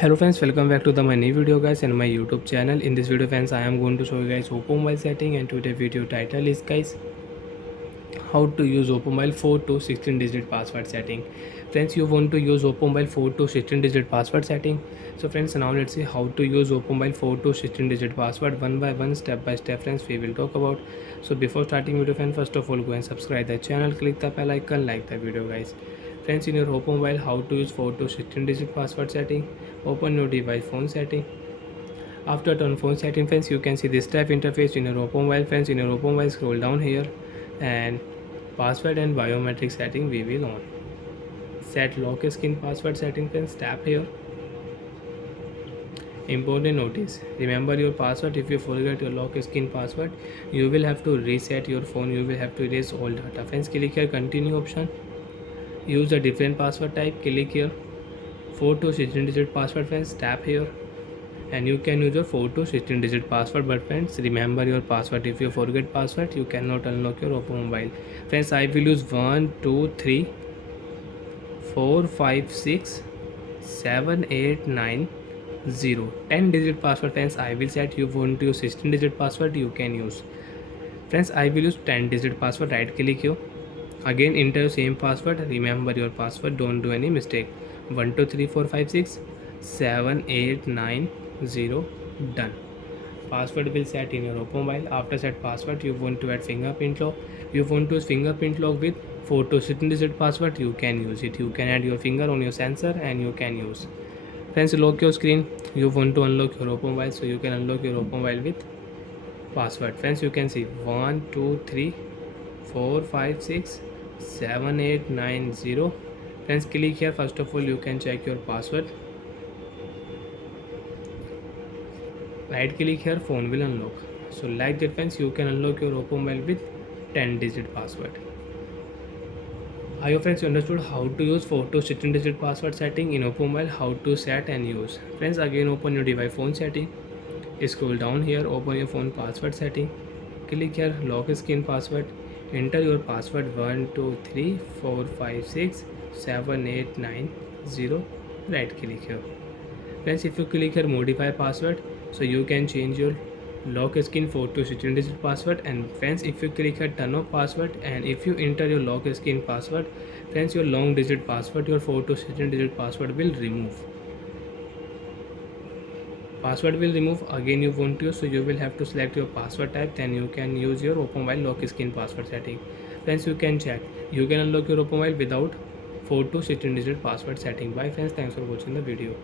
Hello friends, welcome back to my new video guys and my YouTube channel. In this video friends, I am going to show you guys Oppo mobile setting, and today video title is guys how to use Oppo mobile 4 to 16 digit password setting. Friends, you want to use Oppo mobile 4 to 16 digit password setting. So friends, now let's see how to use Oppo mobile 4 to 16 digit password one by one, step by step friends we will talk about. So before starting video friends, first of all go and subscribe the channel, click the bell icon, like the video guys. Friends, in your Oppo mobile, how to use 4 to 16 digit password setting. Open your device phone setting. After turn phone setting friends, you can see this type interface in your Oppo mobile. Friends, in your Oppo mobile, scroll down here and password and biometric setting we will on. Set lock screen password setting friends, tap here. Important notice, remember your password. If you forget your lock screen password, you will have to reset your phone, you will have to erase all data. Friends, click here continue option. Use a different password type, click here. 4 to 16 digit password friends, tap here and you can use your 4 to 16 digit password. But friends, remember your password. If you forget password, you cannot unlock your Oppo mobile. Friends, I will use 1 2 3 4 5 6 7 8 9 0 10 digit password. Friends, I will set. You want to use 16 digit password, you can use. Friends, I will use 10 digit password. Right click here, again enter your same password. Remember your password, don't do any mistake. 1 2 3 4 5 6 7 8 9 0 done. Password will set in your Oppo mobile. After set password, you want to add fingerprint lock. You want to use fingerprint lock with 4 to 16 digit password, you can use it. You can add your finger on your sensor and you can use. Friends, lock your screen. You want to unlock your Oppo mobile, so you can unlock your Oppo mobile with password. Friends, you can see 1 2 3 4 5 6 7 8 9 0. Friends, click here. First of all, you can check your password. Right click here, phone will unlock. So like that friends, you can unlock your Oppo mobile with 10 digit password. I hope friends you understood how to use 4 to 16 digit password setting in Oppo mobile, how to set and use. Friends, again open your device phone setting. Scroll down here, open your phone password setting. Click here lock screen password. Enter your password 1 2 3 4 5 6 7 8 9 0. Right click here. Friends, if you click here modify password, so you can change your lock screen 4 to 16 digit password. And friends, if you click here turn off password, and if you enter your lock screen password, friends, your long digit password, your 4 to 16 digit password will remove. Password will remove. Again you want to use, so you will have to select your password type, then you can use your Oppo mobile lock screen password setting. Friends, you can check, you can unlock your Oppo mobile without 4 to 16 digit password setting. Bye friends, thanks for watching the video.